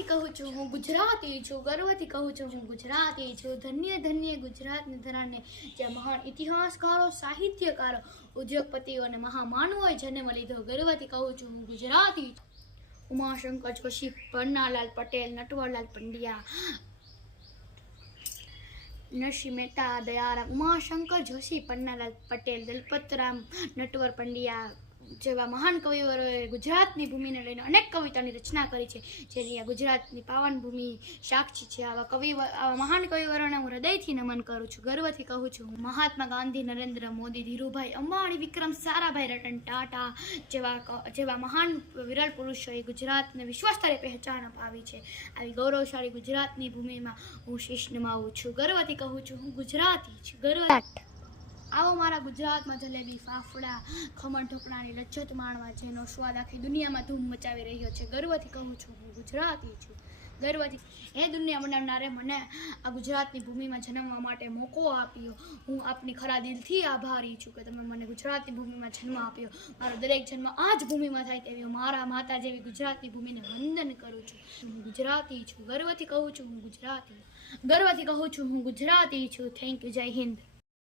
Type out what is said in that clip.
ગર્વથી કહું છું હું ગુજરાતી છું, ગર્વથી કહું છું હું ગુજરાતી છું. ધન્ય ધન્ય ગુજરાતને ધરાને જ્યાં મહાન ઇતિહાસકારો, સાહિત્યકારો, ઉદ્યોગપતિઓ અને મહામાનવોએ જન્મ લીધો. ગર્વથી કહું છું હું ગુજરાતી છું. ઉમાશંકર જોશી, પન્નાલાલ પટેલ, નટવરલાલ પંડ્યા, નરસિંહ મહેતા, દયારામ. ઉમાશંકર જોશી, પન્નાલાલ પટેલ, દલપતરામ, નટવર પંડ્યા જેવા મહાન કવિવરોએ ગુજરાતની ભૂમિને લઈને અનેક કવિતાની રચના કરી છે, જેની આ ગુજરાતની પાવન ભૂમિ સાક્ષી છે. આવા મહાન કવિવરોને હું હૃદયથી નમન કરું છું. ગર્વથી કહું છું હું મહાત્મા ગાંધી, નરેન્દ્ર મોદી, ધીરુભાઈ અંબાણી, વિક્રમ સારાભાઈ, રતન ટાટા જેવા મહાન વિરલ પુરુષોએ ગુજરાતને વિશ્વસ્તરે પહેચાન અપાવી છે. આવી ગૌરવશાળી ગુજરાતની ભૂમિમાં હું શીશ નમાવું છું. ગર્વથી કહું છું હું ગુજરાતી છું. આવો મારા ગુજરાતમાં જલેબી, ફાફડા, ખમણ ઢોકળાની લજ્જત માણવા, જેનો સ્વાદ આખી દુનિયામાં ધૂમ મચાવી રહ્યો છે. ગર્વથી કહું છું હું ગુજરાતી છું. ગર્વથી હે દુનિયા બનાવનારે મને આ ગુજરાતની ભૂમિમાં જન્મવા માટે મોકો આપ્યો. હું આપની ખરા દિલથી આભારી છું કે તમે મને ગુજરાતની ભૂમિમાં જન્મ આપ્યો. મારો દરેક જન્મ આ જ ભૂમિમાં થાય તેવી મારા માતા જેવી ગુજરાતની ભૂમિને વંદન કરું છું. હું ગુજરાતી છું. ગર્વથી કહું છું હું ગુજરાતી. ગર્વથી કહું છું હું ગુજરાતી છું. Thank you. જય હિન્દ.